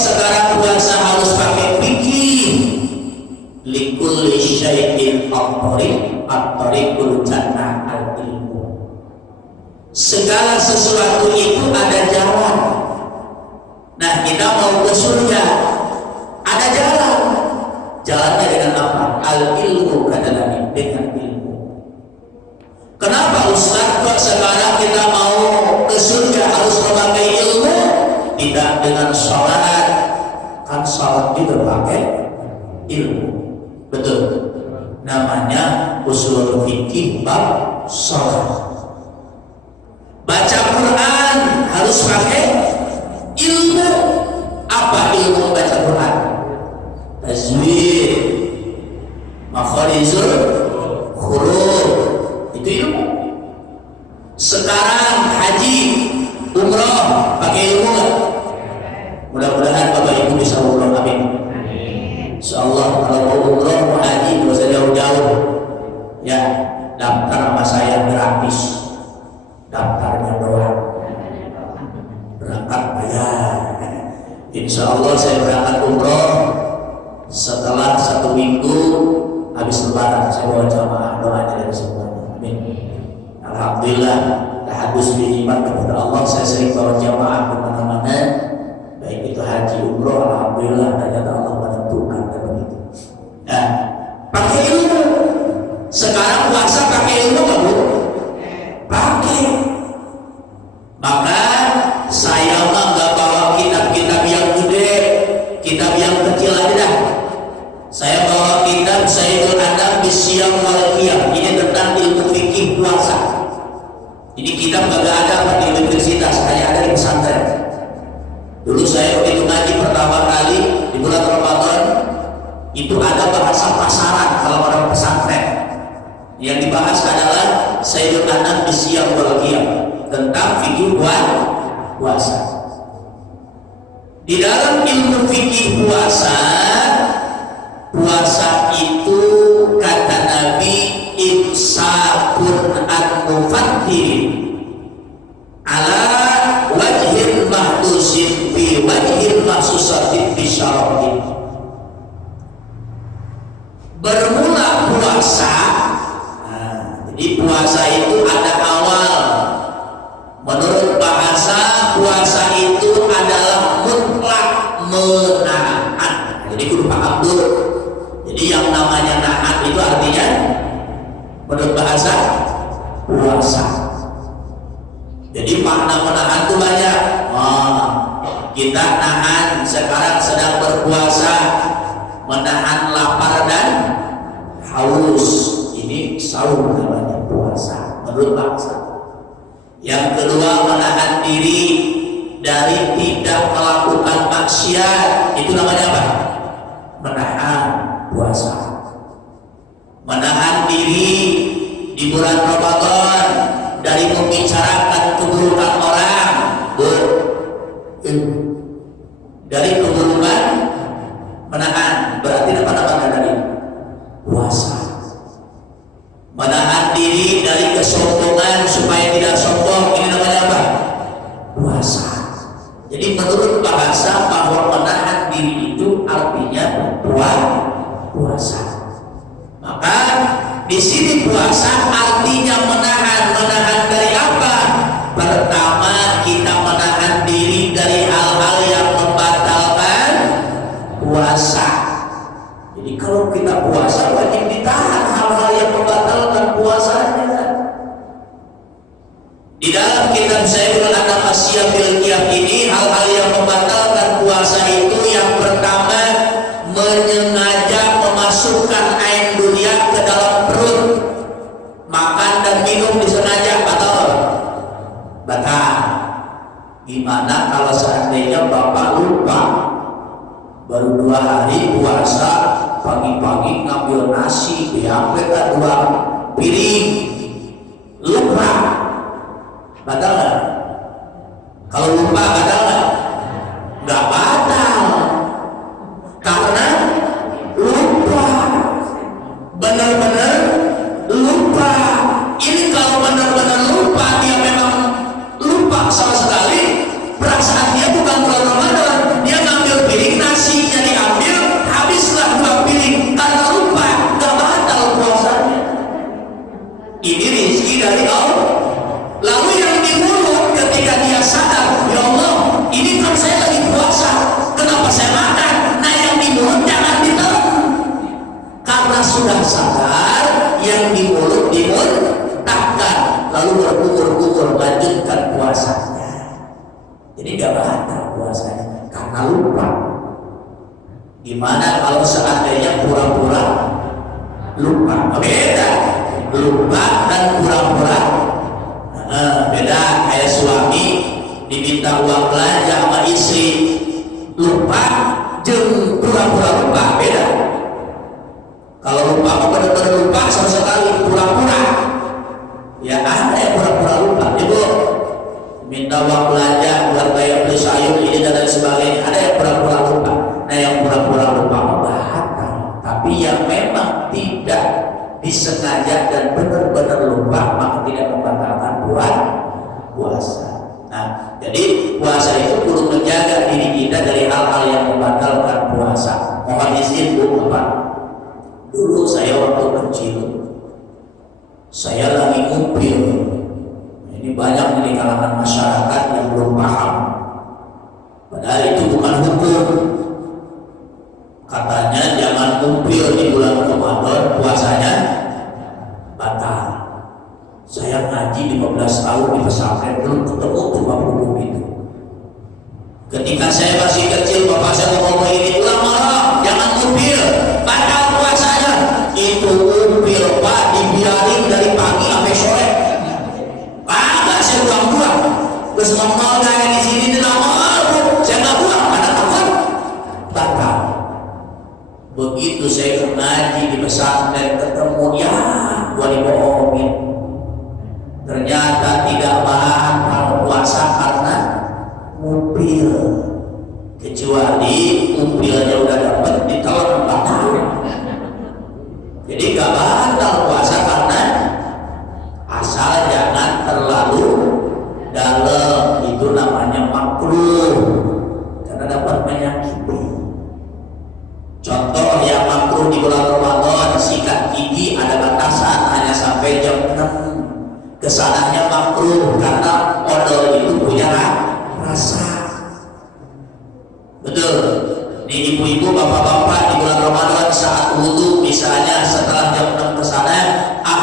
sekarang puasa harus pakai fikih. Likulli syai'in at-tariqul jannah al-ilmu. Segala sesuatu itu ada jalan. Nah, kita mau ke surga, ada jalan. Jalannya dengan apa? Al-ilmu, kata Nabi, dengan ilmu. Kenapa Ustaz kok sekarang kita mau ke surga harus memakai ilmu? Tidak dengan sholat. Kan sholat juga pakai ilmu. Betul. Namanya usul fikih bab sholat. Baca Quran harus pakai ilmu. Apa ilmu baca Quran? Tajwid, makharijul huruf, itu ilmu. Sekarang haji, umroh pakai ilmu nggak? Mudah-mudahan Bapak Ibu bisa umroh, amin. Insyaallah kalau mau umroh mau haji nggak usah jauh-jauh, ya daftar sama saya gratis, daftarnya doang, berangkat bayar. Insyaallah saya berangkat umroh setelah 1 minggu habis lebaran. Saya bawa jamaah, doanya dari semuanya, amin. Alhamdulillah, tahadus beriman kepada Allah, saya sering bawa jamaah kemana-mana, baik itu haji umroh. Alhamdulillah, ternyata Allah menentukan dan begitu. Nah, pakai ilmu. Sekarang puasa pakai ilmu nggak Bu? Pakai. Maka saya mah nggak bawa kitab-kitab yang gede, kitab yang kecil aja dah. Saya bawa kitab Sayyidul Adab Bisyam wal Qiyam. Ini tentang ilmu fikih puasa. Ini kitab gak ada di universitas, hanya ada di pesantren. Dulu saya waktu itu ngaji pertama kali di bulan Ramadan, itu ada bahasa pasaran kalau orang pesantren. Yang dibahas adalah Sayyidul Adab Bisyam wal Qiyam, tentang fikih puasa. Di dalam ilmu fikih puasa, puasa itu kata Nabi imsakun an-mufattirin ala wajhil mahdusin fi wajhil mahsusatin fi syaratin. Bermula puasa, jadi puasa itu ada awal. Menurut bahasa, puasa itu adalah mutlak menahan. Jadi kudu paham dulu. Jadi yang namanya nahan itu artinya menurut bahasa puasa. Jadi makna menahan itu banyak. Kita nahan sekarang sedang berpuasa, menahan lapar dan haus. Ini sahur namanya puasa menurut bahasa. Yang kedua, menahan diri dari tidak melakukan maksiat, itu namanya apa? Menahan puasa. Menahan diri di bulan Ramadan dari membicarakan keburukan orang, dari keburukan, menahan berarti apa namanya dari puasa. Menahan diri dari kesombongan supaya tidak sombong, ini namanya apa? Puasa. Jadi menurut bahasa bahwa menahan diri itu artinya puasa. Maka di sini puasa artinya menahan dari apa? Pertama, kita menahan diri dari hal-hal yang membatalkan puasa. Jadi kalau kita puasa wajib ditahan hal-hal yang membatalkan puasanya. Di dalam kitab Sayyidul Adab Bisyam wal Qiyam ini, hal-hal yang membatalkan puasa itu yang pertama, menyengaja memasukkan air dunia ke dalam perut. Makan dan minum disengaja batal. Gimana kalau seandainya Bapak lupa, baru 2 hari puasa, pagi-pagi ngambil nasi diambil 2 piring, lupa, batal nggak? Kalau lupa batal nggak? Nggak batal, karena lupa, benar-benar lupa. Ini kalau benar-benar lupa, dia memang lupa sama sekali, perasaan dia bukan bulan Ramadan, dia ngambil piring batal puasanya karena lupa. Gimana kalau seandainya pura-pura lupa? Beda, lupa dan pura-pura beda. Kayak suami diminta uang belanja sama istri, lupa jeung pura-pura lupa beda. Kalau lupa benar-benar lupa sama sekali, pura-pura ya ada yang pura-pura lupa. Ibu minta uang belanja buat bayar beli sayur ini dan lain sebagainya, ada yang pura-pura lupa. Nah yang pura-pura lupa batal, tapi yang memang tidak disengaja dan benar-benar lupa maka tidak membatalkan puasa. Nah, jadi puasa itu perlu menjaga diri kita dari hal-hal yang membatalkan puasa. Mohon izin Bu, Bapak. Dulu saya waktu kecil, saya lagi ngumpil. Ini banyak di kalangan masyarakat yang belum paham. Padahal itu bukan hukum. Katanya jangan ngumpil di bulan Ramadan, puasanya batal. Saya ngaji 15 tahun di pesantren belum ketemu cuma hukum itu. Ketika saya masih kecil, bapak saya ngomong begini, ulama jangan ngumpil, batal puasanya. Itu ngumpil Pak dibiarin dari pagi sampai sore. Agak saya buang-buang. Terus ngomong kayak di sini di lama, saya nggak buang, ada takut batal. Begitu saya ngaji di pesantren ketemu ya, gua dibohongin. Ternyata tidak batal puasa karena ngumpil, kecuali ngumpilnya udah dapat ditelan batal. Jadi gak batal puasa karena asal jangan terlalu dalam, itu namanya makruh karena dapat menyakiti. Contoh yang makruh di bulan Ramadan, sikat gigi ada batasan hanya sampai jam 6. Kesananya makruh karena odol itu punya rasa. Betul. Di ibu-ibu, bapak-bapak di bulan Ramadan saat wudhu misalnya setelah jam 6 kesana,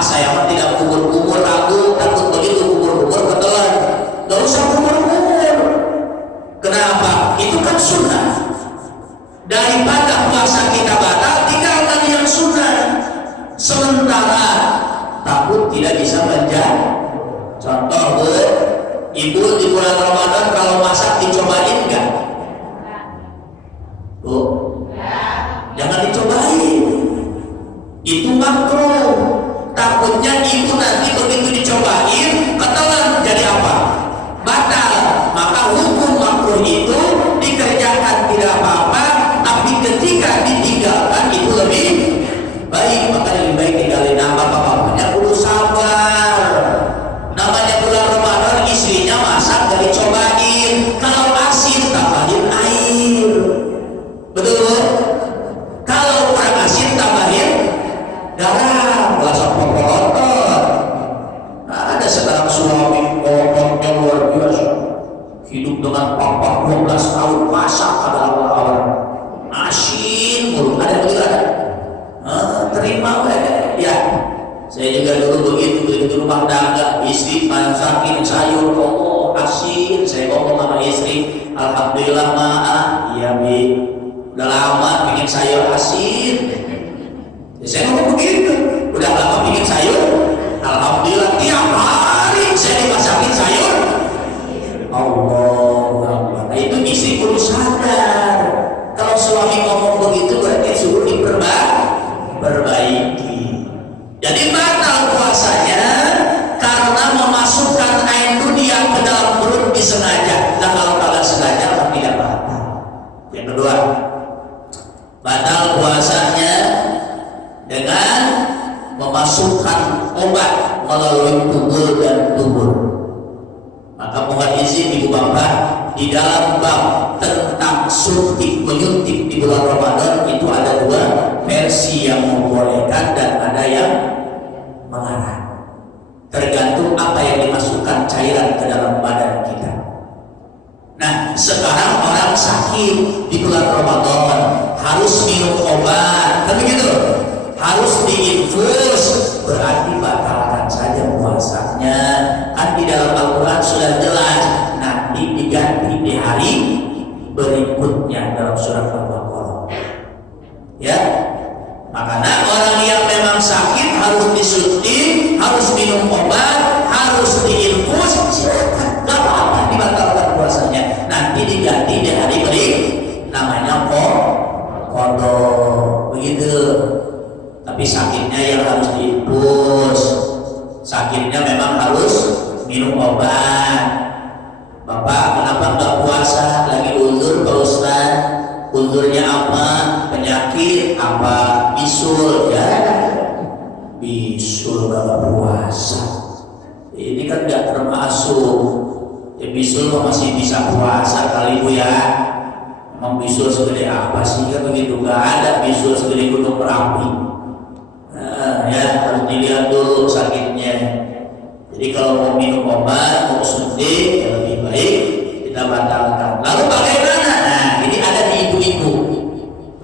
saya mah tidak kumur-kumur, aku takut begitu kumur-kumur ketelan. Gak usah kumur-kumur. Kenapa? Itu kan sunnah. Daripada puasa kita batal, tinggalkan yang sunnah. Sementara takut tidak bisa menjaga. Contoh Bu, ibu di bulan Ramadan kalau masak dicobain enggak? Bu, jangan dicobain. Itu makruh. Takutnya ibu nanti begitu dicobain ketelan, jadi apa? Batal. Maka hukum makruh itu dikerjakan tidak apa-apa, tapi ketika ditinggalkan itu lebih baik. Maka lebih baik tinggalin. Bapak-bapaknya perlu sabar. Namanya bulan Ramadan, istrinya masak gak dicobain. Kalau asin tambahin air, betul? Kalau kurang asin tambahin garam, rasa popolotot. Nah, ada sekarang suami kokoknya luar biasa, hidup dengan papa 12 tahun masak pada awal-awal asin mulu. Ada begitu ada? Terima ya. Saya juga dulu begitu di rumah tangga, istri masakin sayur, asin. Saya ngomong sama istri, alhamdulillah maaf, iya Bi, udah lama bikin sayur asin. Saya ngomong begitu, udah lama bikin sayur, alhamdulillah tiap hari saya dimasakin sayur. Allah, nah itu istri perlu sadar. Kalau suami ngomong begitu berarti suruh diperbaiki. Jadi batal puasanya karena memasukkan air dunia ke dalam perut disengaja. Nah kalau kagak sengaja tidak batal. Yang kedua, batal puasanya dengan memasukkan obat melalui tubuh dan tubuh. Maka mohon izin ibu bapak, di dalam bab tentang suntik menyuntik di bulan Ramadan itu ada dua versi, yang membolehkan dan ada yang melarang. Tergantung apa yang dimasukkan cairan ke dalam badan kita. Nah, sekarang orang sakit di bulan Ramadan harus minum obat, kan begitu? Harus diinfus, berarti batalkan saja puasanya. Kan di dalam Al-Quran sudah jelas, nanti diganti di hari menyebutnya dalam surat Al-Baqarah. Ya, makanya orang yang memang sakit harus disuntik, harus minum obat, harus diinfus, silakan, nggak apa-apa dibatalkan puasanya. Nanti diganti di hari beri, namanya qada, begitu. Tapi sakitnya yang harus diinfus, sakitnya memang harus minum obat. Bapak kenapa nggak puasa? Lagi uzur Pak Ustaz. Uzurnya apa? Penyakit apa? Bisul ya? Bisul nggak puasa. Ini kan nggak termasuk. Ya bisul masih bisa puasa kali Bu ya. Emang bisul segede apa sih? Kan begitu, nggak ada bisul segede gunung Merapi. Nah, ya harus dilihat dulu sakitnya. Jadi kalau mau minum obat, mau suntik, ya lebih baik kita batalkan. Lalu bagaimana? Nah, ini ada di ibu-ibu.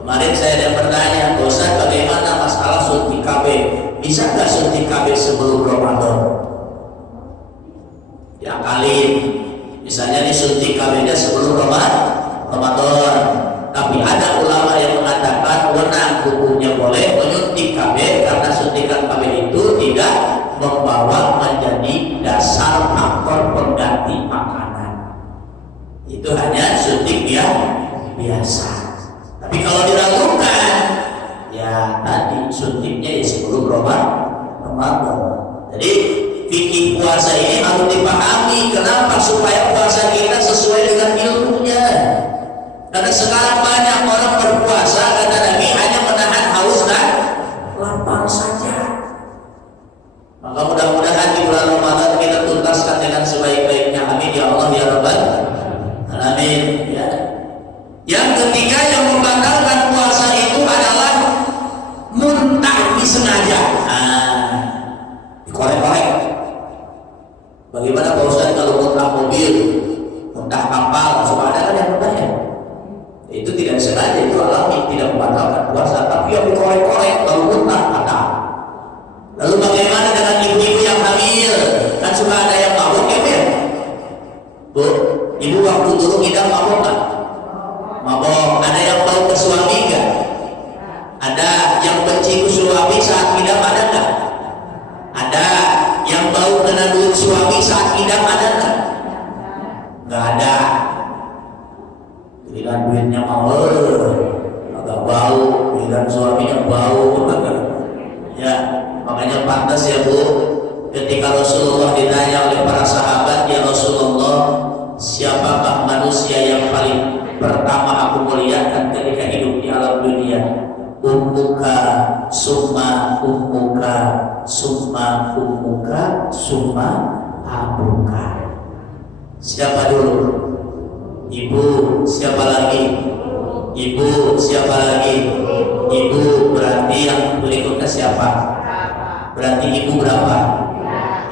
Kemarin saya ada bertanya, Ustaz, bagaimana masalah suntik KB? Bisa nggak suntik KB sebelum Ramadan? Ya kali, misalnya disuntik KB-nya sebelum Ramadan. Tapi ada ulama yang mengatakan wenang hukumnya boleh menyuntik KB karena suntikan KB itu tidak membawa menjadi dasar faktor pengganti makanan. Itu hanya suntik biasa. Tapi kalau diragukan, ya tadi suntiknya ya sebelum Ramadan. Jadi fikih puasa ini harus dipahami. Kenapa? Supaya puasa kita sesuai dengan ilmunya. Karena sekarang banyak orang berpuasa kata Nabi hanya menahan haus dan lapar saja. Maka mudah-mudahan di bulan Ramadan kita tuntaskan dengan sebaik-baiknya. Amin ya Allah ya Rabbal Alamin. Ya. Yang ketiga yang membatalkan puasa itu adalah muntah disengaja. Dikorek-korek. Bagaimana Pak Ustaz kalau muntah mobil, muntah kapal, suka ada kan yang muntah ya? Itu tidak sengaja, itu alami, tidak membatalkan puasa. Tapi yang dikorek-korek lalu muntah batal. Lalu bagaimana dengan ibu-ibu yang hamil? Kan suka ada yang mabuk ya, Bu? Bu, ibu waktu dulu kita mabuk nggak? Mabuk. Ada yang bau ke suami nggak? Ada yang benci ke suami saat hidam ada nggak? Ada yang bau kena duit suami saat hidam ada nggak? Nggak ada. Giliran duitnya mau agak bau, giliran suaminya bau. Ya. Makanya pantas ya Bu, ketika Rasulullah ditanya oleh para sahabat, ya Rasulullah, siapakah manusia yang paling pertama aku muliakan ketika hidup di alam dunia? Ummuka, summa ummuka, summa ummuka, summa abuka. Siapa dulu? Ibu. Siapa lagi? Ibu. Siapa lagi? Ibu. Berarti yang berikutnya siapa? Berarti ibu berapa?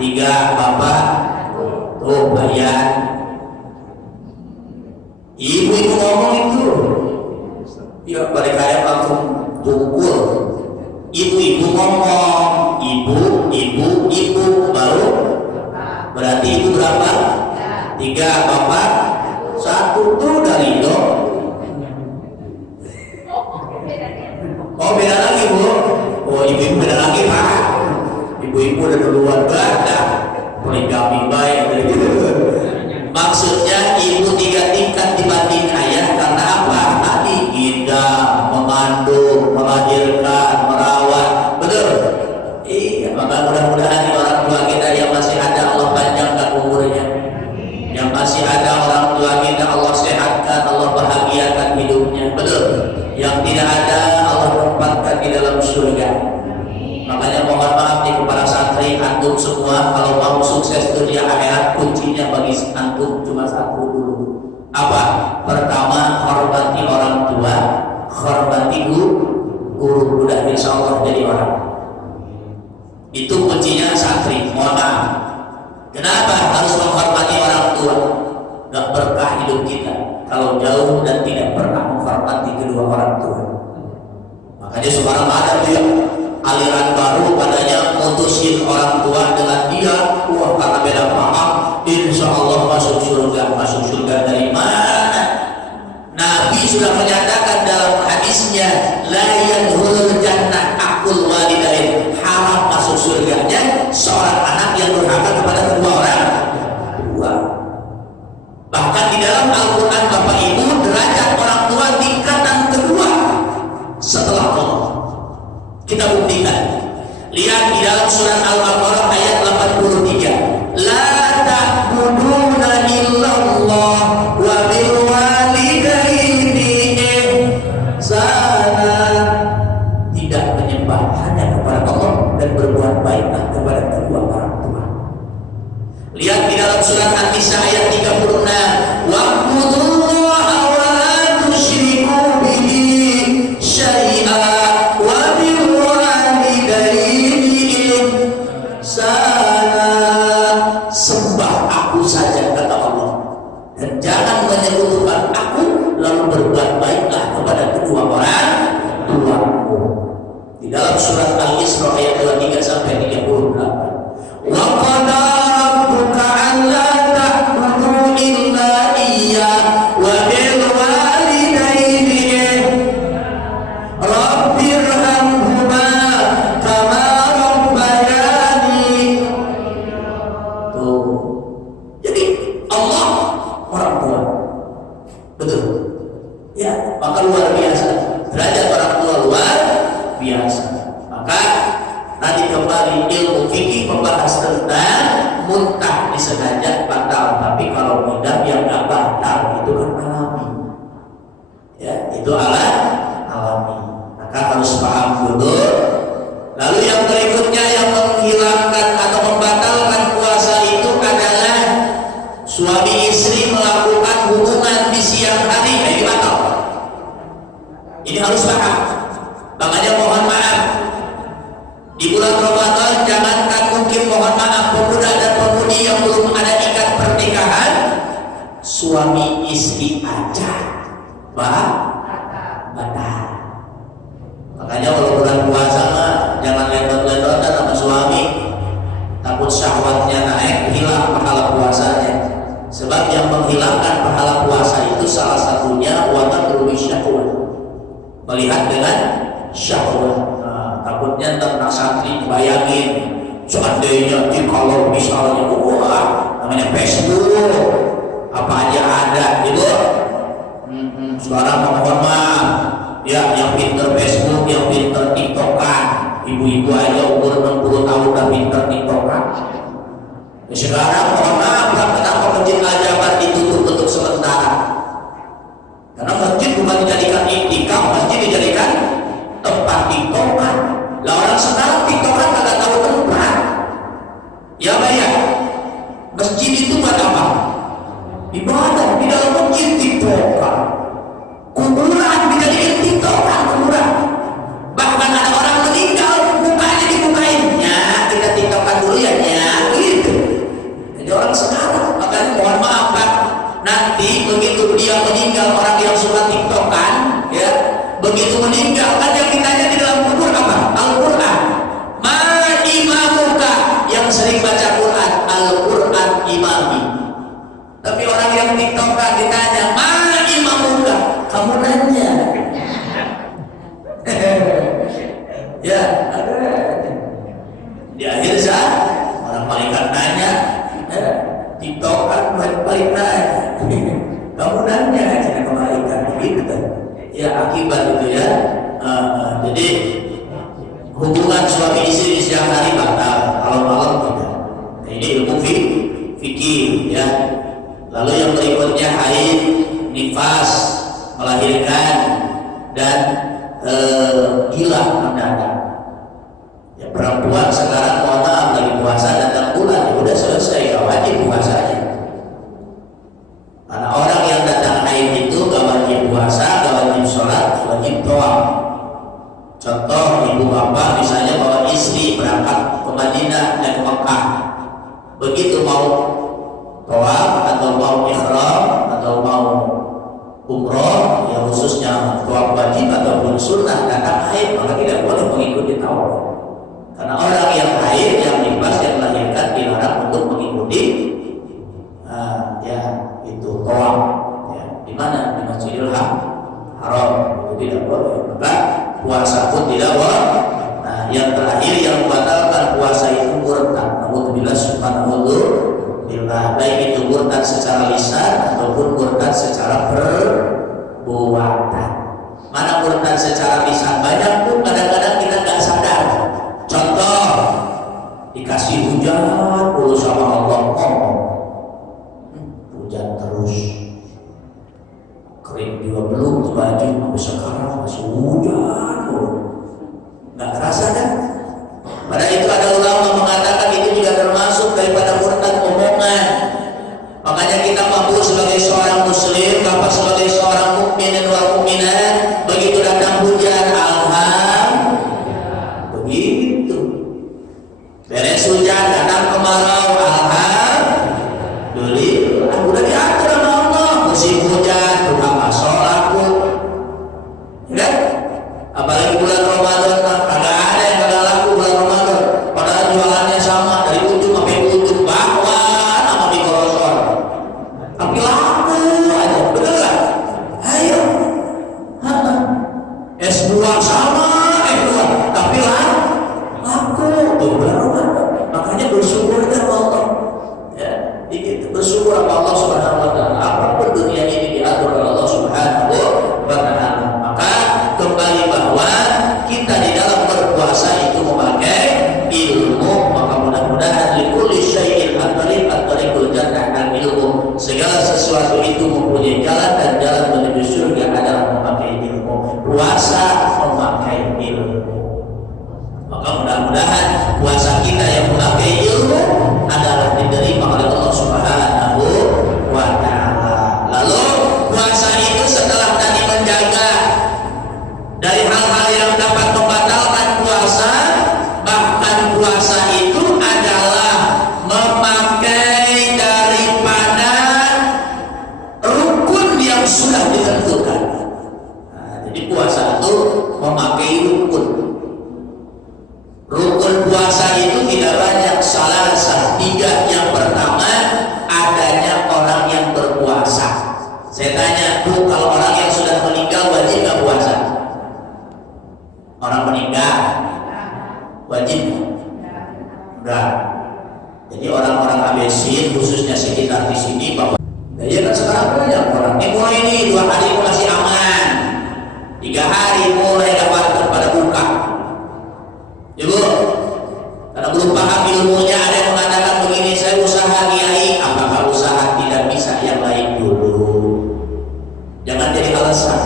3. Bapak? Tuh bayan. Ibu-ibu ngomong itu ya balik ayam langsung pukul. Ibu-ibu ngomong, ibu baru berarti ibu berapa? 3. Bapak 1. Tuh dari itu. Oh beda lagi Bu. Oh ibu-ibu beda lagi Pak. Ibu-ibu udah duluan banget, poligami baik gitu. Maksudnya ibu 3 tingkat dibanding ayah karena apa? Tadi indah, mengandung, melahirkan, merawat, betul? Iya, maka mudah-mudahan orang tua kita yang masih ada Allah panjangkan umurnya, yang masih ada orang tua kita Allah sehatkan, Allah bahagiakan hidupnya, betul? Yang tidak ada Allah tempatkan di dalam surga. Makanya mohon maaf nih kepada santri antum semua, kalau mau sukses dunia akhirat kuncinya bagi antum cuma 1 dulu. Apa? Pertama, hormati orang tua, hormati guru, udah insya Allah jadi orang. Itu kuncinya santri. Mohon maaf. Kenapa harus menghormati orang tua? Gak berkah hidup kita kalau jauh dan tidak pernah menghormati kedua orang tua. Makanya sekarang ada tuh aliran baru padanya mutusin orang tua dengan dia, wah karena beda paham insya Allah masuk surga. Masuk surga dari mana? Nabi sudah menyatakan dalam hadisnya, la yadkhulul jannah aqul walidain, haram masuk surganya seorang anak yang durhaka kepada kedua orang tua. Bahkan di dalam Al-Quran, Bapak Ibu, derajat orang tua tingkatan kedua setelah Allah. Kita buktikan. Lihat di dalam surat Al-Baqarah ayat 83. La ta'buduna illallah wa bil walidaini ihsana. Tidak menyembah hanya kepada Allah dan berbuat baiklah kepada kedua orang tua. Lihat di dalam surat An-Nisa ayat 36. Wa'budullaha wa la tusyriku bihi syai'a wa bil walidaini ihsana. Sembah aku saja, kata Allah, dan jangan menyekutukan aku, lalu berbuat baiklah kepada kedua orang tuamu. Di dalam surat Al-Isra ayat 23 sampai 38. Wa qala rabbuka alla ta'budu illa iyyah wa bil walidaini rabbirhamhuma kama rabbayani. Tuh. Jadi Allah orang tua. Betul. Ya, maka luar biasa. Derajat orang tua luar biasa. Maka nanti kembali ilmu fikih membahas tentang muntah disengaja batal, tapi kalau tidak yang nggak batal itu kan alami. Ya, itu alami. Maka harus paham dulu. Lalu yang berikutnya yang menghilangkan atau membatalkan puasa itu adalah suami istri melakukan hubungan di siang hari. Ini batal. Ini harus paham. Makanya mohon maaf, di bulan Ramadan jangankan mungkin mohon maaf pemuda dan pemudi yang belum ada ikat pernikahan, suami istri aja batal. Makanya kalau bulan puasa mah jangan lendot-lendotan sama suami, takut syahwatnya naik, hilang pahala puasanya. Sebab yang menghilangkan pahala puasa itu salah satunya watan syahwat, melihat dengan syahwat. Takutnya tentang santri bayangin seandainya kalau misalnya namanya Facebook apa aja ada gitu. Sekarang mohon maaf ya, yang pinter Facebook, yang pinter TikTokan, ibu-ibu aja umur 60 tahun udah pinter TikTokan. Ya, sekarang mohon maaf, kenapa masjid Al-Jabar ditutup untuk sementara? Karena masjid bukan dijadikan iktikaf, masjid dijadikan tempat TikTokan. Lah orang sekarang TikTokan kagak tahu tempat. Ya bayar. Masjid itu buat apa? Ibadah. Di dalam masjid TikTokan. Kuburan dijadikan TikTokan kuburan. Bahkan ada orang meninggal, mukanya dibukainnya. Kita TikTokan dulu ya, gitu. Jadi orang sekarang, makanya mohon maaf Pak, nanti begitu dia meninggal, orang yang suka TikTokan, ya, begitu meninggal kan yang ditanya di dalam kubur apa? Al-Quran. Ma imamuka, yang sering baca Quran, Al-Quran imami. Tapi orang yang TikTokan ditanya, ma imamuka, kamu nanya. Ya, ada. Di akhir saat orang malaikat nanya, TikTokan balik nanya. Kamu nanya ke malaikat begitu kan? Ya akibat itu ya. Jadi hubungan suami istri di siang hari batal, kalau malam tidak. Nah, ini ilmu fikih ya. Lalu yang berikutnya haid, nifas, melahirkan, dan gila mendadak. Ya, perempuan sekarang mohon maaf lagi puasa datang bulan, ya udah selesai, gak wajib puasanya. Karena orang yang datang haid itu gak wajib puasa, gak wajib sholat, wajib doa. Contoh ibu bapak misalnya bawa istri berangkat ke Madinah dan ke Mekah, begitu mau tawaf atau mau ihram atau mau umroh, ya khususnya tawaf wajib ataupun sunnah datang haid, maka tidak boleh mengikuti tawaf. Karena orang yang haid, yang nifas, yang melahirkan dilarang untuk mengikuti ya itu tawaf. Ya, di mana? Di Masjidil Haram. haram, itu tidak boleh. Maka puasa pun tidak boleh. Nah, yang terakhir yang membatalkan puasa itu murtad. Naudzubillah subhanallah, baik itu murtad secara lisan ataupun murtad secara perbuatan. Mana murtad secara lisan? Banyak pun kadang-kadang kita nggak sadar. Contoh, dikasih hujan dulu sama Allah, ngomong hujan terus, kering juga belum baju, sampai sekarang masih hujan tuh, nggak kerasa kan? Padahal itu ada ulama mengatakan itu juga termasuk daripada murtad omongan. Makanya kita mampu sebagai seorang muslim, bapak sebagai seorang mukmin wal mukminat, begitu datang hujan, alhamdulillah. Begitu. Beres hujan, datang kemarau, alhamdulillah. Udah diatur sama Allah. Musim hujan, tukang masolahku. Ya? Apalagi bulan Ramadan, kagak ada yang kagak laku bulan Ramadan. Padahal jualannya sama dari ujung sampai ujung, bakwan sama mie gorosor. Tapi laku aja, bener gak? Ayo, es buah sama es buah, tapi laku tuh bulan Ramadan. Makanya bersyukur aja sama Allah. Ya, itu bersyukur sama Allah Subhanahu Wa Taala. Apapun dunia ini diatur oleh Allah Subhanahu Wa Taala. Maka kembali bahwa kita di dalam berpuasa itu memakai ilmu. Maka mudah-mudahan likulli syai'in at-tariqul jannah al-ilmu. Segala sesuatu itu mempunyai jalan, dan jalan menuju surga adalah memakai ilmu. Puasa memakai ilmu. Maka mudah-mudahan puasa kita yang memakai ilmu adalah diterima oleh Allah Subhanahu wa Ta'ala. Lalu puasa itu setelah tadi menjaga dari hal-hal yang dapat membatalkan puasa, bahkan puasa itu adalah memakai daripada rukun yang sudah ditentukan. Nah, jadi puasa itu memakai rukun. Rukun puasa itu tidak banyak, salah tiga. Yang pertama, adanya orang yang berpuasa. Saya tanya, tuh kalau orang yang sudah meninggal wajib nggak puasa? Orang meninggal wajib? Enggak. Jadi orang-orang abesin khususnya sekitar di sini bahwa ya kan sekarang banyak orang ini mulai ini 2 hari masih aman, 3 hari mulai dapat pada buka. Ibu, karena belum paham ilmunya, ada yang mengatakan begini, saya usaha kiai. Apakah usaha tidak bisa yang lain dulu? Jangan jadi alasan.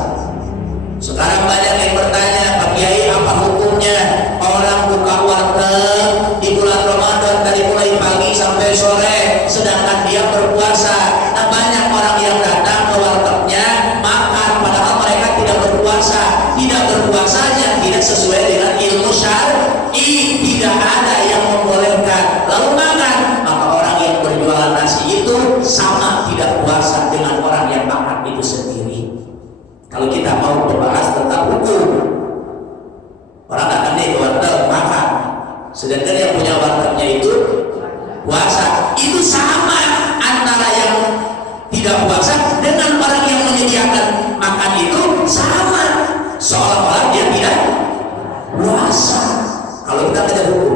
Sekarang banyak yang bertanya, Pak Kiai, apa hukumnya orang buka warteg di bulan Ramadan dari mulai pagi sampai sore, sedangkan dia berpuasa? Nah, banyak orang yang datang ke wartegnya makan, padahal mereka tidak berpuasa. Tidak berpuasanya tidak sesuai dengan ilmu syar'i, tidak ada yang membolehkan, lalu makan. Maka orang yang berjualan nasi itu sama tidak puasa dengan orang yang makan itu sendiri. Kalau kita mau membahas tentang hukum, orang akan ke warteg makan, sedangkan yang punya wartegnya itu puasa. Itu sama antara yang tidak puasa dengan orang yang menyediakan makan itu sama, seolah-olah dia tidak puasa. Kalau kita kejar hukum,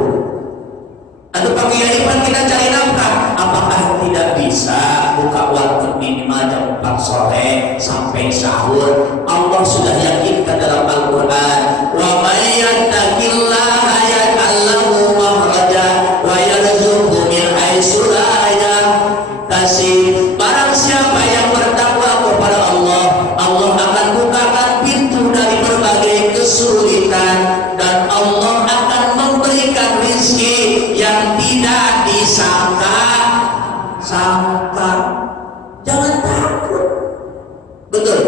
atau Pak Kiai kita cari nafkah, apakah tidak bisa buka warteg minimal jam 4 sore sampai sahur? Allah sudah yakinkan dalam Al-Quran, wa may yattaqillaha yaj'al lahu makhraja wa yarzuqhu min haitsu la yahtasib. Barang siapa yang bertakwa kepada Allah, Allah akan bukakan pintu dari berbagai kesulitan, dan Allah akan memberikan rezeki yang tidak disangka-sangka. Jangan takut, betul.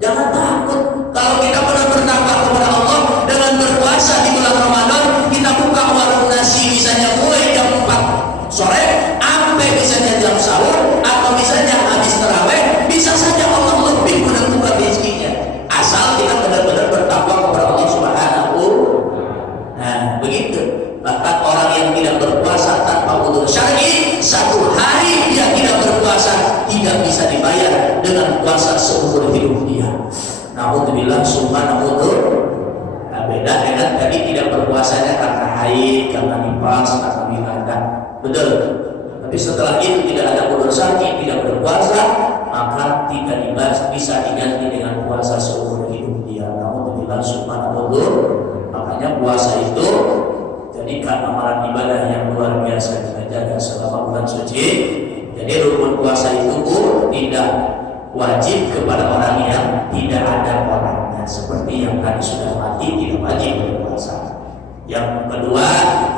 Jangan takut. Kalau kita benar bertakwa kepada Allah dengan berpuasa di bulan Ramadan, kita buka warung nasi misalnya mulai jam 4 sore sampai misalnya jam sahur, atau misalnya habis tarawih, bisa saja Allah lebih menentukan rezekinya, asal kita benar-benar bertakwa kepada Allah Subhanahu. Nah, begitu. Bahkan orang yang tidak berpuasa tanpa udzur syar'i, 1 hari dia tidak berpuasa tidak bisa dibayar dengan puasa seumur hidup dia. Naudzubillah summa naudzubillah. Nah, beda dengan tadi tidak berpuasanya karena haid, karena nifas, karena wiladah. Betul. Tapi setelah itu tidak ada udzur syar'i, tidak berpuasa, maka tidak bisa diganti dengan puasa seumur hidup dia. Naudzubillah summa naudzubillah. Makanya puasa itu jadikan amalan ibadah yang luar biasa kita jaga selama bulan suci. Jadi rukun puasa itu tidak wajib kepada orang yang tidak ada orangnya, seperti yang tadi sudah mati tidak wajib berpuasa. Yang kedua,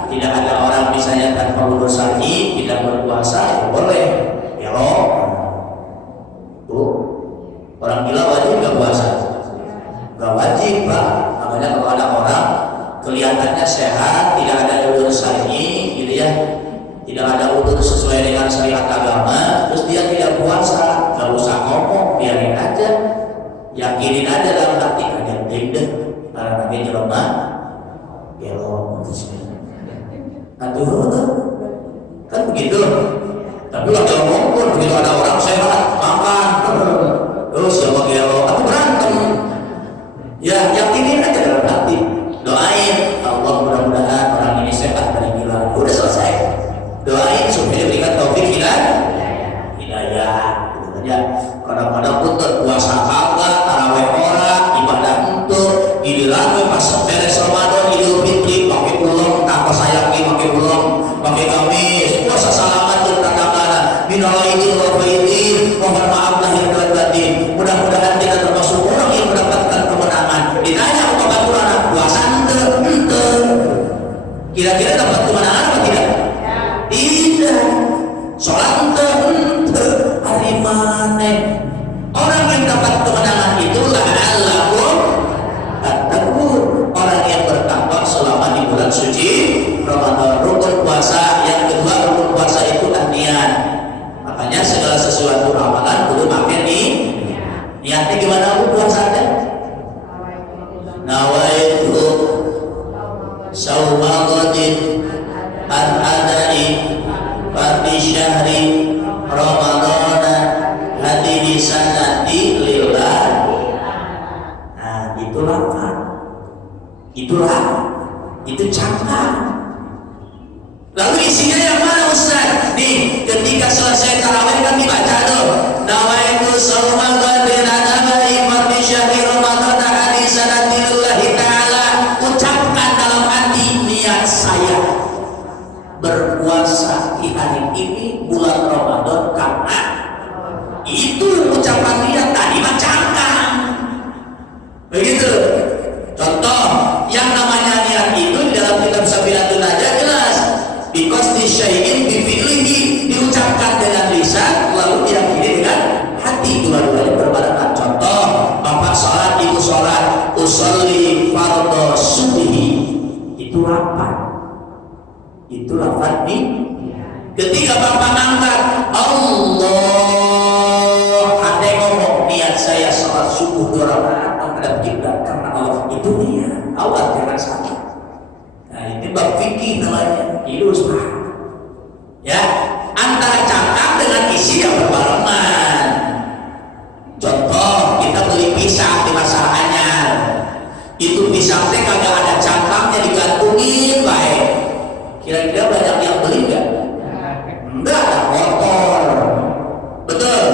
tidak ada orang misalnya tanpa udzur syar'i tidak berpuasa, ya boleh. Gelo, orang gila wajib nggak puasa? Nggak wajib, Pak. Makanya kalau ada orang kelihatannya sehat, tidak ada udzur syar'i, gitu ya, tidak ada udzur sesuai dengan syariat agama, terus dia tidak puasa, nggak usah ngomong, biarin aja, yakinin aja dalam hati aja, dendeng, karena nanti jelema, gelo, aduh, kan begitu. Tapi kalau ngomong, begitu ada orang sehat, makan, terus siapa gelo, atau berantem, ya yakinin aja dalam hati, doain, Allah mudah-mudahan orang ini sehat dari gila, udah selesai. Doain supaya diberikan taufik hidayah, gitu aja. Kadang-kadang pun puasa kagak, tarawih ora, ibadah untuk, giliran pas beres Ramadan, Idul Fitri, pakai pulang, tanpa sayang pakai pulang, pakai gamis, puasa salaman terkadang-kadang, minal aidin wal faidin, mohon maaf lahir dan batin. Mudah-mudahan kita termasuk orang yang mendapatkan kemenangan. Ditanya apakah Quran puasa ente? Kira-kira dapat kemenangan apa tidak? Tidak. Sholat ente hari mana? Orang yang dapat kemenangan itulah Allahum at-taqwa, orang yang bertakwa selama di bulan suci Ramadan. Rukun puasa yang kedua, rukun puasa itu niat. Makanya segala sesuatu amalan kudu pakai niatnya. Gimana bu puasanya? Nawaitu sauma ghadin an-adai fardhi syahri Ramadana hadihi sanati lillah. Nah, itulah kan, itu cangkang. Lalu isinya yang mana Ustaz? Nih, ketika selesai tarawih kan dibaca tuh, nawaitu sauma ghadin an-adai fardhi syahri Ramadana hadihi sanati lillahi ta'ala. Ucapkan dalam hati, niat saya berpuasa di hari ini bulan Ramadan karena itu ucapan niat tadi mah cangkang. Begitu. Contoh, yang namanya niat itu di dalam kitab Sabilatun Najah jelas. Because disyai'in bifi'lihi, diucapkan dengan lisan lalu diyakini dengan hati, dua-duanya berbarengan. Contoh, bapak sholat, ibu sholat, usolli fardhu subhi, itu lafaz. Itu lafaz nih. Ketika bapak angkat Allah, ada ngomong niat saya sholat subuh 2 rakaat menghadap kiblat karena Allah, itu niat. Awal jangan salah. Nah, ini bab fikih namanya, ilus ya, antara cangkang dengan isi yang berbarengan. Contoh, kita beli pisang di pasar anyar, itu pisang teh kagak ada cangkangnya, digantungin baik. Kira-kira banyak yang beli nggak? Enggak, ada kotor. Betul.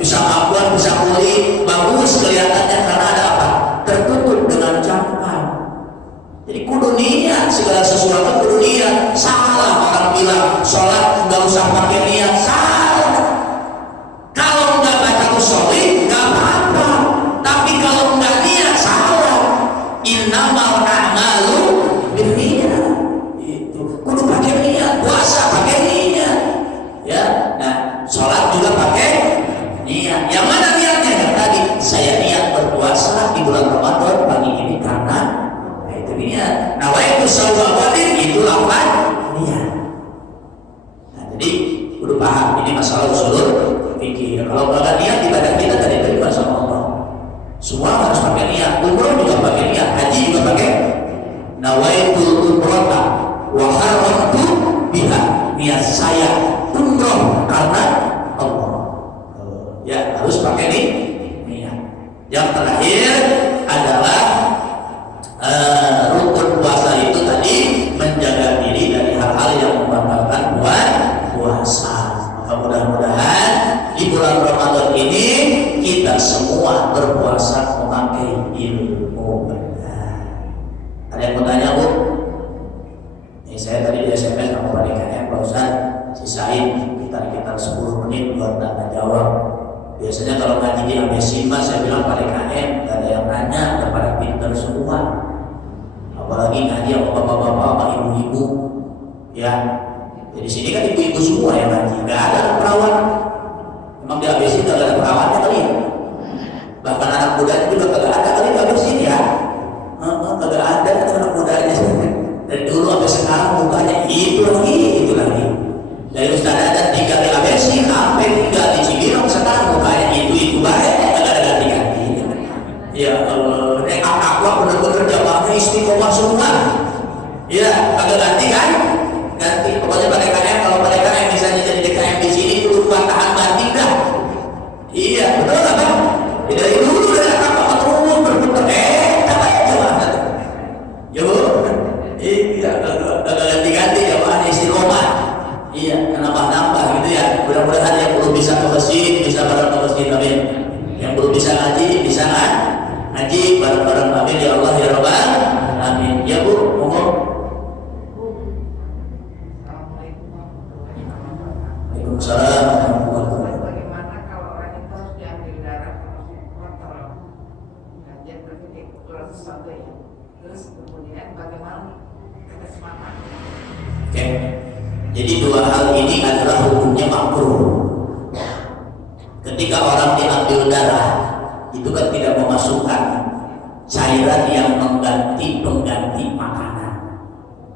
Bisa abuan, bisa kulit, bagus kelihatannya karena ada apa? Tertutup dengan cangkang. Jadi kudu niat, segala sesuatu kudu niat. Salah orang bilang sholat nggak usah pakai niat, salah. Kalau nggak baca usholi nggak apa-apa, tapi kalau nggak niat salah. Innamal a'malu binniyat. Kudu pakai niat, puasa pakai niat, ya. Nah, sholat juga pakai niat. Yang mana niatnya? Yang tadi, saya niat berpuasa di bulan Ramadan pagi ini karena, nah itu niat. Nah, waitu sauma ghadin itu lafaz niat. Nah, jadi Yang terakhir adalah rukun puasa itu tadi menjaga diri dari hal-hal yang membatalkan puasa. Maka mudah-mudahan di bulan Ramadan ini kita semua berpuasa memakai ilmu. Ada yang mau tanya, Bu? Saya tadi di SMS sama Pak DKM, Pak Ustaz, sisain kita 10 menit buat tanya jawab. Biasanya kalau ngaji di Abesimba, saya bilang Pak DKM, gak ada yang nanya, udah pada pinter semua. Apalagi ngaji sama bapak-bapak, sama ibu-ibu, ya. Jadi sini kan ibu-ibu semua yang ngaji, gak ada anak perawan. Memang di Abesimba gak ada perawannya kali ya. Bahkan anak mudanya juga kagak ada kali di Abesimba ya. Kagak ada kan anak mudanya. Dari dulu sampai sekarang mukanya itu lagi. Dari Ustaz ada 3 di Abesi sampai 3 di Cibinong, sekarang mukanya itu baik, kagak ada ganti-ganti. Ya Allah, aku bener-bener jamaahnya istiqomah semua. Ya, kagak ganti kan? Ganti. Pokoknya pada KM, kalau pada KM misalnya jadi DKM di sini dulu tahan banting dah. Iya, betul nggak Bang? Dari dulu dari kakak terus berputar. Apa itu Bang? Ya Bu. Iya, kagak ganti-ganti jamaahnya istiqomah. Iya, nambah-nambah gitu ya. Mudah-mudahan yang belum bisa ke masjid bisa bareng ke masjid, amin. Yang belum bisa ngaji bisa ngaji bareng-bareng, amin ya Allah ya Rabbal amin. Ya Bu, monggo. Waalaikumsalam. Bagaimana kalau orang itu harus diambil darah kontrol kajian berpikir kurang sesuatu ya, terus kemudian bagaimana kesempatan? Oke. Jadi 2 hal ini adalah hukumnya makruh. Ketika orang diambil darah, itu kan tidak memasukkan cairan yang mengganti makanan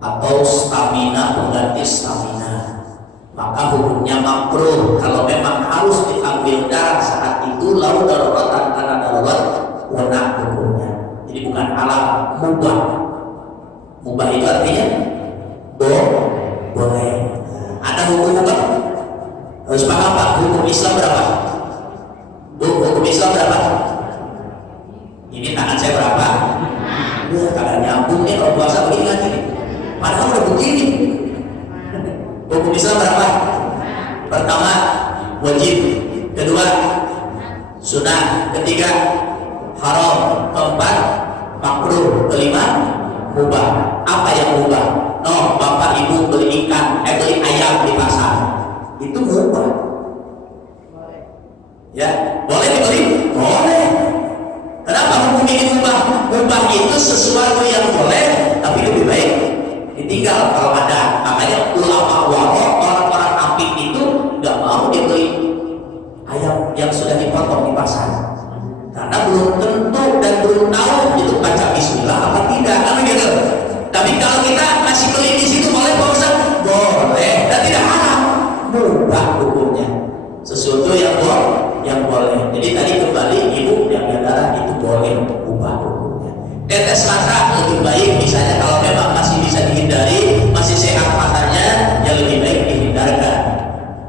atau pengganti stamina. Maka hukumnya makruh. Kalau memang harus diambil darah saat itu, lalu darurat karena darurat, wenang hukumnya. Jadi bukan halal, mubah. Mubah itu artinya boleh. Ada hukum apa? Harus paham Pak, hukum Islam berapa? Hukum Islam berapa? Ini tangan saya berapa? Kagak nyambung nih kalau puasa begini lagi. Padahal udah begini. Hukum Islam berapa? Pertama, wajib. Kedua, sunnah. Ketiga, haram. Keempat, makruh. Kelima, mubah. Apa yang mubah? Bapak ibu beli ikan, beli ayam di pasar, itu mubah. Ya, boleh dibeli? Boleh. Kenapa hukum ini mubah? Mubah itu sesuatu yang boleh, tapi lebih baik ditinggal kalau ada. Makanya ulama orang-orang apik itu nggak mau dibeli ayam yang sudah dipotong di pasar, karena belum tentu dan belum tahu itu baca bismillah apa tidak, kan begitu. Tapi kalau kita masih beli di situ boleh Pak Ustaz? Boleh, dan tidak haram. Mubah hukumnya. Sesuatu yang boleh. Jadi tadi kembali ibu yang darah itu boleh, mubah hukumnya. Tetes mata lebih baik, misalnya kalau memang masih bisa dihindari, masih sehat matanya, yang lebih baik dihindarkan.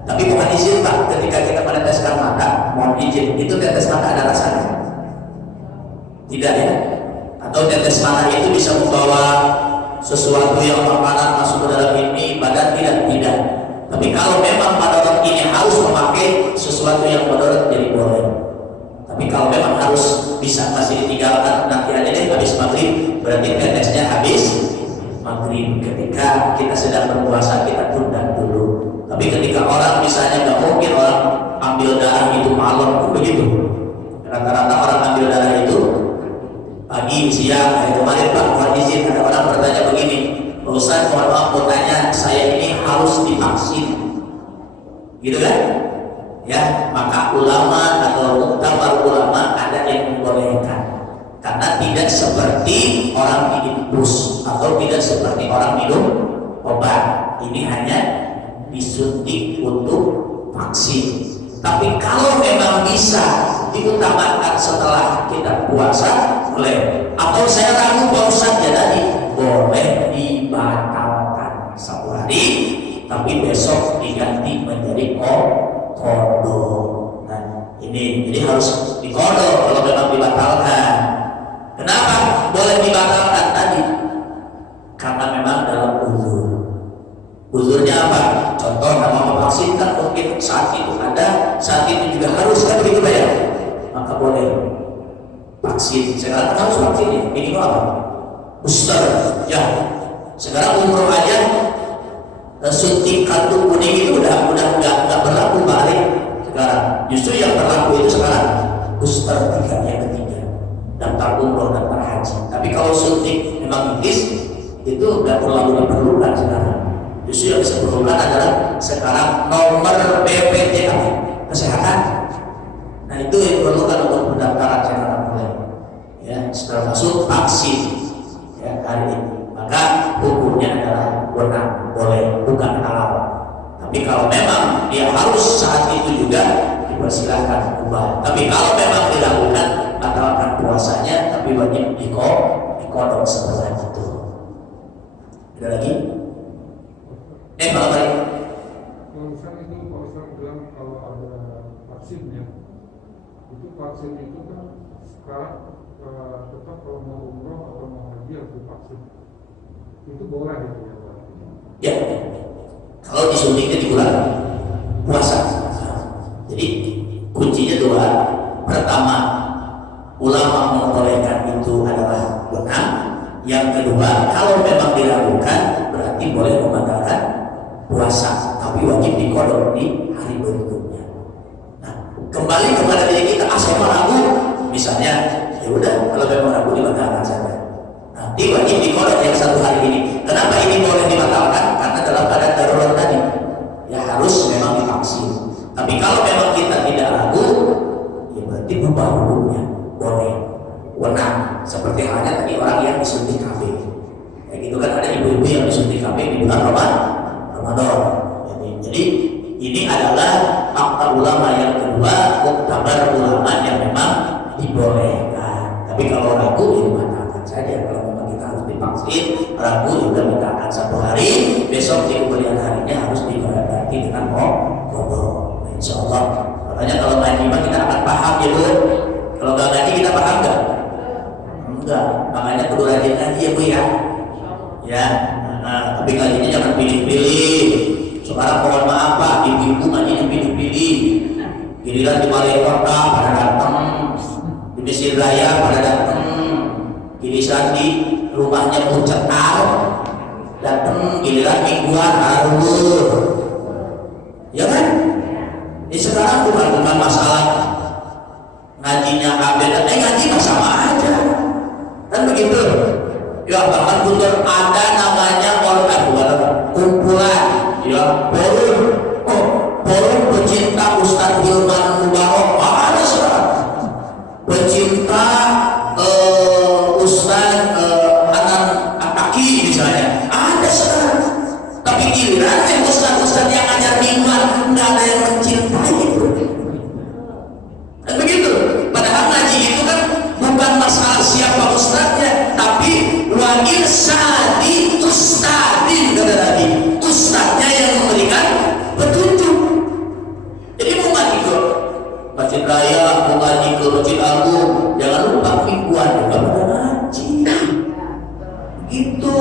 Tapi bukan izin Pak, ketika kita meneteskan mata, mohon izin, itu tetes mata ada rasanya? Tidak ya? Atau tetes mata itu bisa membawa sesuatu yang makanan masuk ke dalam ini badan? Tidak. Tapi kalau memang pada ini harus memakai sesuatu yang mudarat, jadi boleh. Tapi kalau memang harus bisa masih ditinggalkan, nanti aja deh habis maghrib, berarti tetesnya habis maghrib. Ketika kita sedang berpuasa kita tunda dulu. Tapi ketika orang misalnya nggak mungkin orang ambil darah itu malam, begitu. Rata-rata orang ambil darah itu pagi, siang. Hari kemarin Pak, mohon izin, ada orang bertanya begini, Pak Ustaz, mohon maaf mau tanya, saya ini harus divaksin, gitu kan? Ya, maka ulama atau muktamar ulama ada yang membolehkan, karena tidak seperti orang diinfus atau tidak seperti orang minum obat. Ini hanya disuntik untuk vaksin. Tapi kalau memang bisa diutamakan setelah kita puasa, boleh. Atau saya ragu Pak Ustaz, ya tadi boleh dibatalkan 1 hari, tapi besok diganti menjadi kodo. Nah ini jadi harus dikodo kalau memang dibatalkan. vaksin. Sekarang harus vaksin ya. Ini apa? Booster. Ya. Sekarang umroh aja suntik kartu kuning itu udah nggak berlaku balik sekarang. Justru yang berlaku itu sekarang booster yang ketiga. Daftar umroh, daftar haji. Tapi kalau suntik memang medis itu nggak terlalu diperlukan sekarang. Justru yang diperlukan adalah sekarang nomor BPJS kesehatan. Nah itu yang diperlukan untuk pendaftaran sekarang mulai. Ya, termasuk vaksin ya hari ini. Maka hukumnya adalah benar, boleh, bukan halal. Tapi kalau memang dia harus saat itu juga dipersilahkan ubah. Tapi kalau memang dilakukan batalkan puasanya, tapi wajib dikodok setelah itu. Ada lagi? Kalau baik. Kalau misalnya itu Pak Ustaz bilang kalau ada vaksinnya, itu vaksin itu kan sekarang tetap kalau mau umroh atau mau haji harus divaksin. Itu boleh gitu ya Pak? Ya. Kalau disuntiknya di bulan puasa. Jadi kuncinya dua. Pertama, ulama membolehkan itu adalah benar. Yang kedua, kalau memang dilakukan berarti boleh membatalkan puasa, tapi wajib dikodok di hari berikutnya. Nah, kembali kepada diri kita, saya ragu, misalnya, ya udah, kalau memang ragu dibatalkan saja. Nanti wajib dikodok yang satu hari ini. Kenapa ini boleh dibatalkan? Karena dalam keadaan darurat tadi, ya harus memang divaksin. Tapi kalau memang kita tidak ragu, ya berarti berubah hukumnya, boleh. Wenang, seperti halnya tadi orang yang disuntik KB. Kayak gitu kan ada ibu-ibu yang disuntik KB di bulan Ramadan. Jadi ini adalah fakta ulama yang kedua, muktabar ulama yang memang dibolehkan. Tapi kalau ragu ya dibatalkan saja. Kalau memang kita harus divaksin, ragu juga mintakan 1 hari, besok di kemudian harinya harus diganti dengan kodok. Insya Allah. Makanya kalau ngaji kita akan paham ya Bu. Kalau nggak ngaji kita paham nggak? Enggak. Makanya perlu rajin ngaji ya Bu ya. Ya. Tapi ngajinya jangan pilih-pilih. Sekarang mohon maaf Pak, ibu-ibu ngajinya pilih-pilih. Giliran di Balai Kota pada datang, di Mesir Raya pada datang, giliran di rumahnya pun cetar datang, giliran mingguan harus. Ya kan? Ini sekarang bukan masalah ngajinya beda, ngaji mah sama aja, kan begitu? Ya bahkan betul ada namanya kumpulan, ya forum pecinta Ustadz Hilman Mubarok, ada sekarang pecinta Ustadz Hanan Ataki misalnya, ada sekarang. Tapi giliran Ustadz yang ngajar mingguan nggak ada yang mencintai itu. Dan begitu, padahal ngaji itu kan bukan masalah siapa ustadznya, tapi wa irsadi ustadin, kata tadi, ustadznya yang memberikan petunjuk. Jadi mau ngaji ke Masjid Raya, mau ngaji ke Masjid Agung, jangan lupa mingguan juga pada ngaji. Gitu.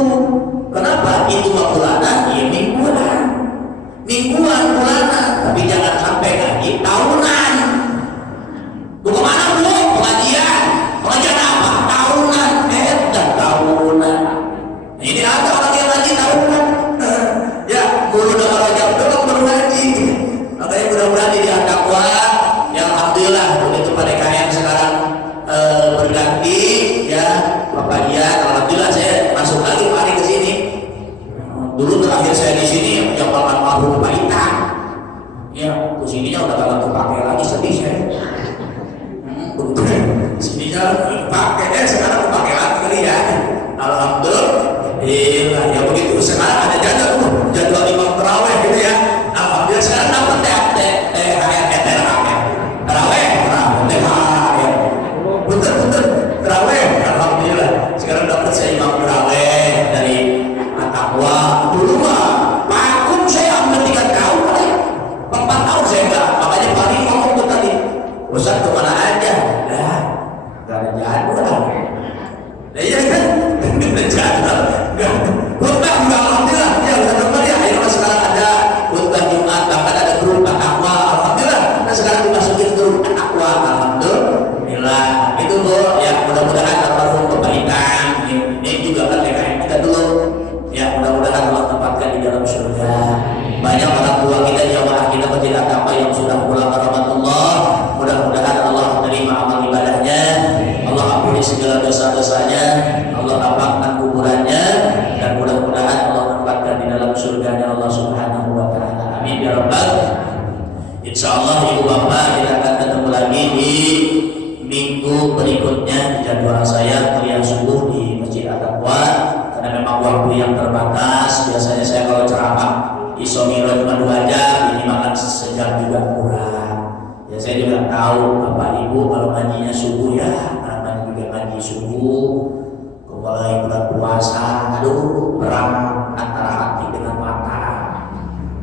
Kenapa? Itu mah bulanan, ya mingguan, bulanan, tapi jangan sampai ngaji tahunan. Lu kemana Bu? Pengajian apa? Tahunan, dan tahunan. Ini ada orang yang ngaji tahunan. Ya, guru udah Rajab doang baru ngaji. Makanya mudah-mudahan di Takwa, ya alhamdulillah begitu pada KM sekarang berganti, ya pengajian. Alhamdulillah saya masuk lagi hari ke sini. Dulu terakhir saya di sini Jabal Almarhum Pak Ita. Ya, kesininya udah kagak kepake lagi, sedih saya. Sininya pakai, sekarang pakai lagi kali ya. Alhamdulillah, ya begitu. Sekarang ada jadwal imam terawih gitu ya. Alhamdulillah sekarang dapat terawih, betul terawih. Alhamdulillah sekarang dapat saya imam terawih dari Takwa. Dulu mah vakum saya hampir 3 tahun kali, 4 tahun saya enggak. Makanya paling ngomong tuh tadi, Ustaz kemana aja? Gak ada jadwal. Iya kan? Gak ada jadwal. Khutbah juga alhamdulillah. Ya benar ya. Akhirnya sekarang ada khutbah Jumat, bahkan ada grup Takwa. Alhamdulillah. Nah sekarang dimasukin grup Takwa. Alhamdulillah. Itu Bu ya. Ya, mudah-mudahan almarhum Bapak Itang ini juga kan TKM kita dulu. Ya, mudah-mudahan Allah tempatkan di dalam surga. Banyak orang tua kita, jamaah kita Masjid At-Taqwa yang sudah pulang ke rahmatullah. Mudah-mudahan Allah menerima amal ibadahnya, Allah ampuni segala dosa-dosanya, Allah lapangkan kuburannya, dan mudah-mudahan Allah tempatkan di dalam surganya Allah Subhanahu wa taala. Amin ya rabbal. Insyaallah ibu bapak kita akan ketemu lagi di minggu berikutnya. Jadwal saya kuliah subuh di Masjid At-Taqwa karena memang waktu yang terbatas. Biasanya saya kalau ceramah isomiro cuma 2 jam, ini makan sejam juga kurang. Ya saya juga tahu bapak ibu kalau ngajinya subuh ya, namanya juga ngaji subuh. Mulai bulan puasa, aduh perang antara hati dengan mata.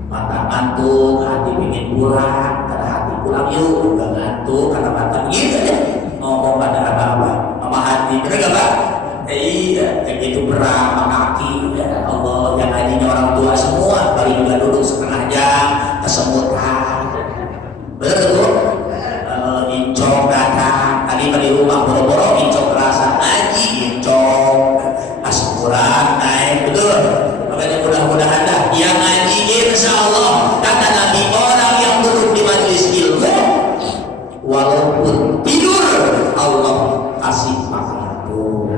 Mata ngantuk, hati ingin pulang, karena hati pulang yuk juga ngantuk karena mata gitu ya. Ngomong pada apa-apa sama hati, bener gak Pak? Iya, kayak gitu perang sama kaki. Ya Allah, yang ngajinya orang tua semua, paling juga duduk setengah jam kesemutan. Bener tuh? Incok datang, tadi di rumah boro-boro incok rasa ngaji, incok asmuran naik, betul? Makanya mudah-mudahan dah yang ngaji insya Allah kata Nabi, orang yang duduk di majelis ilmu walaupun tidur Allah kasih pahala tuh.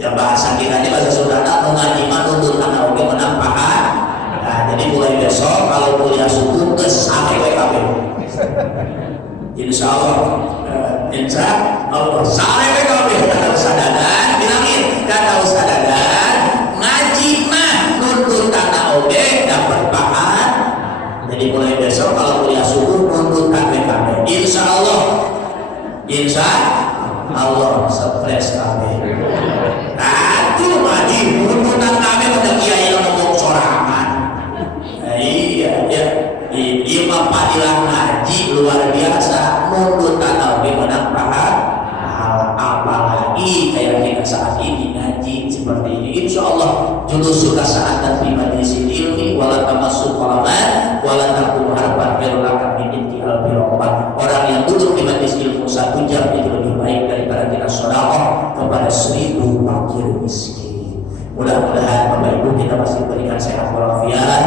Ya bahasa kita ini bahasa Sunda mengaji manundur karena oke menang pahala. Nah jadi mulai besok kalau kuliah subuh ke sampai WKB. Insya Allah, insya Allah sampai WKB. Kata Ustaz Dadan, bilangin kata Ustaz Dadan, ngaji mah nuntut karena oke dapat pahala. Jadi mulai besok kalau kuliah subuh nuntutkan WKB. Insya Allah, insya Allah stres kami. Aduh ngaji nuntutan kami udah kiai yang ngomong sorangan. Iya ya, iya mah padilah ngaji luar biasa. Nuntutan kami menang pahala. Apalagi kayak kita saat ini ngaji seperti ini. Insya Allah julus suka saat dan di majlis ilmi wala tamasuk qalaman wala taqum harban firlaka min intial birobah. Orang yang duduk di majlis ilmu 1 jam itu lebih baik daripada kita sedekah kepada 1000 fakir miskin. Mudah-mudahan Bapak Ibu kita masih berikan sehat walafiat,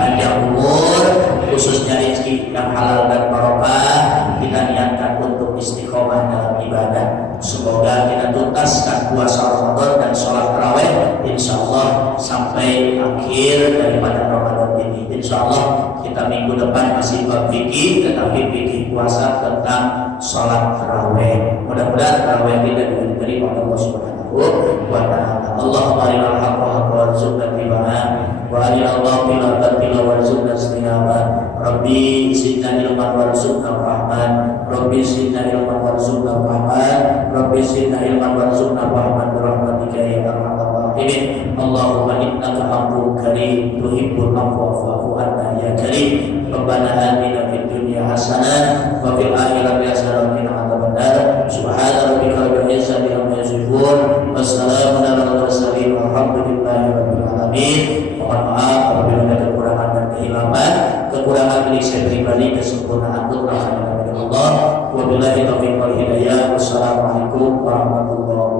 panjang umur, khususnya rezeki yang halal dan barokah. Kita niatkan untuk istiqomah dalam ibadah. Semoga kita tuntaskan puasa Ramadan dan sholat tarawih insya Allah sampai akhir daripada Ramadan ini. Insya Allah kita minggu depan masih fikih, tetapi fikih puasa tentang sholat tarawih. Mudah-mudahan tarawih kita juga diterima oleh Allah Subhanahu wa taala. Allahumma arinal haqqa haqqan warzuqna ittiba'ah wa arinal batila batila warzuqna ijtinabah. Rabbi zidna ilman warzuqna rahman. Rabbi zidna ilman warzuqna rahman. Rabbi zidna ilman warzuqna rahman birahmatika ya arhamar rahimin. Allahumma innaka afuwwun karim tuhibbul afwa fa'fu anna ya karim. Rabbana atina fid dunya hasanah wa fil akhirati hasanah wa qina adzabannar. Subhana rabbika rabbil izzati amma yasifun. Wassalamun alal mursalin walhamdulillahi rabbil alamin. Mohon maaf apabila ada kekurangan dan kehilangan. Kekurangan milik saya pribadi, kesempurnaan pun rahmat dari Allah. Wabillahi taufiq wal hidayah. Wassalamualaikum warahmatullahi wabarakatuh.